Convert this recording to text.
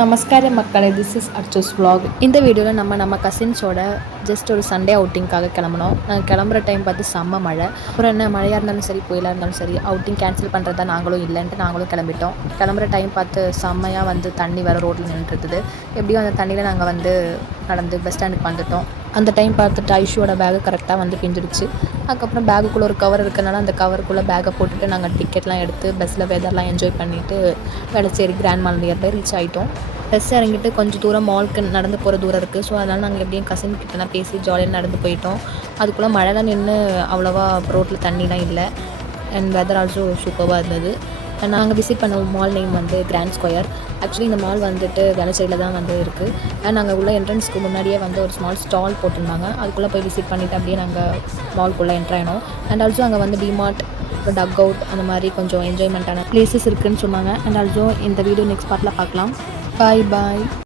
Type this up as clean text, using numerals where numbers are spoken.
நமஸ்காரம் மக்களே, this is அர்ச்சூஸ் vlog. இந்த வீடியோவில் நம்ம கசின்ஸோட ஜஸ்ட் ஒரு சண்டே அவுட்டிங்காக கிளம்புனோம். நாங்கள் கிளம்புற டைம் பார்த்து செம்ம மழை. அப்புறம் என்ன மழையாக இருந்தாலும் சரி புயலாக இருந்தாலும் சரி அவுட்டிங் கேன்சல் பண்ணுறதா நாங்களும் இல்லைன்ட்டு நாங்களும் கிளம்பிட்டோம். கிளம்புற டைம் பார்த்து செம்மையாக வந்து தண்ணி வர ரோட்டில் நின்றுருக்குது. எப்படியும் அந்த தண்ணியில் நாங்கள் வந்து நடந்து பஸ் ஸ்டாண்டுக்கு வந்துட்டோம். அந்த டைம் பார்த்துட்டு ஐஷுவோட பேகு கரெக்டாக வந்து பிஞ்சிடுச்சு. அதுக்கப்புறம் பேகுக்குள்ளே ஒரு கவர் இருக்கிறனால அந்த கவருக்குள்ளே பேக்கை போட்டுட்டு நாங்கள் டிக்கெட்லாம் எடுத்து பஸ்ஸில் வெதர்லாம் என்ஜாய் பண்ணிவிட்டு Velachery grand mall nearby reach ஆகிட்டோம். பஸ் இறங்கிட்டு கொஞ்சம் தூரம் மாலுக்கு நடந்து போகிற தூரம் இருக்குது. ஸோ அதனால் நாங்கள் எப்படியும் கசின் கிட்டலாம் பேசி ஜாலியாக நடந்து போயிட்டோம். அதுக்குள்ளே மழை தான் நின்று அவ்வளோவா ரோட்டில் தண்ணிலாம் இல்லை. அண்ட் வெதர் ஆல்சோ சூப்பராக இருந்தது. நாங்கள் விசிட் பண்ண மால் நேம் வந்து கிராண்ட் ஸ்கொயர். ஆக்சுவலி இந்த மால் வந்துட்டு வேளச்சேரியில் தான் வந்து இருக்குது. அண்ட் நாங்கள் உள்ள என்ட்ரன்ஸ்க்கு முன்னாடியே வந்து ஒரு ஸ்மால் ஸ்டால் போட்டிருந்தாங்க. அதுக்குள்ளே போய் விசிட் பண்ணிவிட்டு அப்படியே நாங்கள் மால்குள்ளே என்ட்ரு ஆகினோம். அண்ட் ஆல்சோ அங்கே வந்து டிமார்ட், அப்புறம் டக் அவுட் அந்த மாதிரி கொஞ்சம் என்ஜாய்மெண்ட்டான ப்ளேஸஸ் இருக்குதுன்னு சொன்னாங்க. அண்ட் ஆல்சோ இந்த வீடியோ நெக்ஸ்ட் பார்ட்டில் பார்க்கலாம். பாய்.